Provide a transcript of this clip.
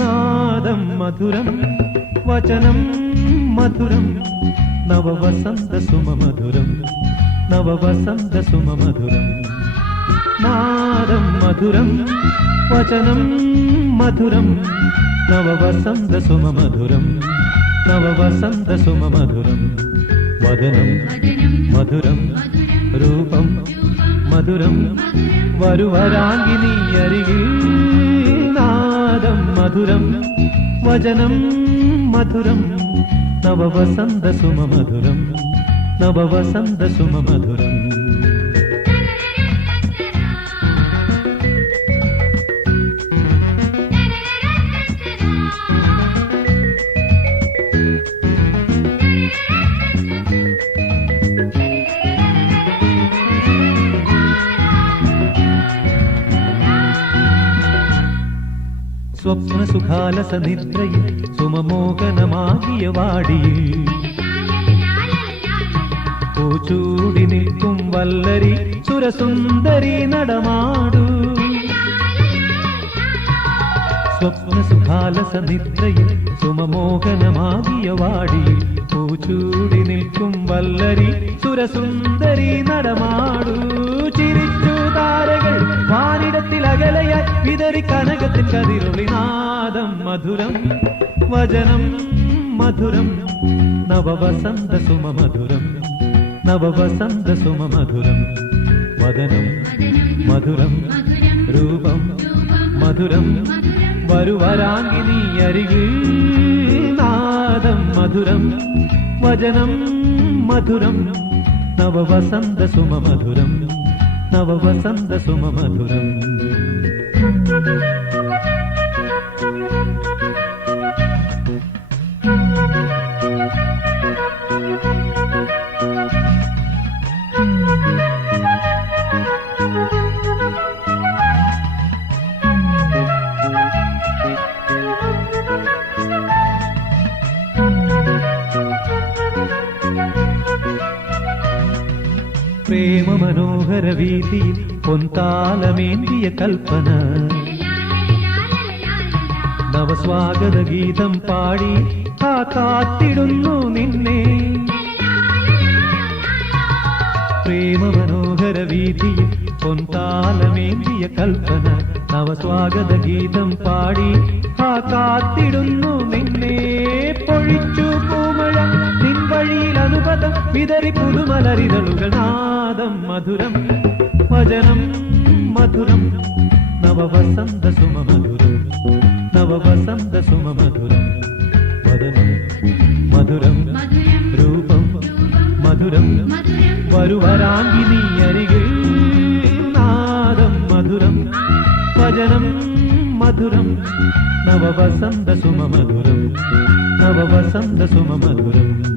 నాదం మధురం వచనం మధురం నవ వసంత సుమ మధురం నవ వసంత సుమ మధురం. నాదం మధురం వచనం మధురం నవ వసంత సుమ మధురం నవ వసంత సుమ మధురం. వదనం మధురం రూపం മധുരം വരുവരാങ്കിനി അരികിൽ നാദം മധുരം വചനം മധുരം നവവസന്ത സുമമധുരം നവവസന്ത സുമമധുരം. സ്വപ്ന സുഖാലസ നിദ്രയിൽ സുമമോഹനമാകിയ വാടിയിൽ. പൂച്ചൂടി നിൽക്കും വല്ലരി സുരസുന്ദരി നടമാടു. സ്വപ്ന സുഖാലസ നിദ്രയിൽ സുമമോഹനമാകിയ വാടിയിൽ. പൂച്ചൂടി നിൽക്കും വല്ലരി സുരസുന്ദരി കനകത്തിൽ കതിരൊളി നാദം മധുരം വചനം മധുരം നവവസന്ത സുമമധുരം നവവസന്ത സുമമധുരം വദനം മധുരം രൂപം മധുരം വരുവരാങ്കിനി അരികിൽ നാദം മധുരം വചനം മധുരം നവവസന്ത സുമമധുരം നവവസന്ത സുമമധുരം. പ്രേമ മനോഹര വീതിയിൽ പൊന്താലമേന്തിയ കൽപ്പന. നവസ്വാഗത ഗീതം പാടി ആ കാത്തിടുന്നു നിന്നെ. പ്രേമ മനോഹര വീതിയിൽ പൊന്താലമേന്തിയ കൽപ്പന. നവസ്വാഗത ഗീതം പാടി ആ കാത്തിടുന്നു നിന്നെ. അനുപദം വിതറി പുതുമലരിതളുകൾ. നാദം മധുരം വചനം മധുരം. നവവസന്ത സുമമധുരം നവവസന്ത സുമമധുരം. വദനം മധുരം രൂപം മധുരം. വരുവരാങ്കിനി അരികിൽ. നാദം മധുരം വചനം മധുരം. നവവസന്ത സുമമധുരം നവവസന്ത സുമമധുരം.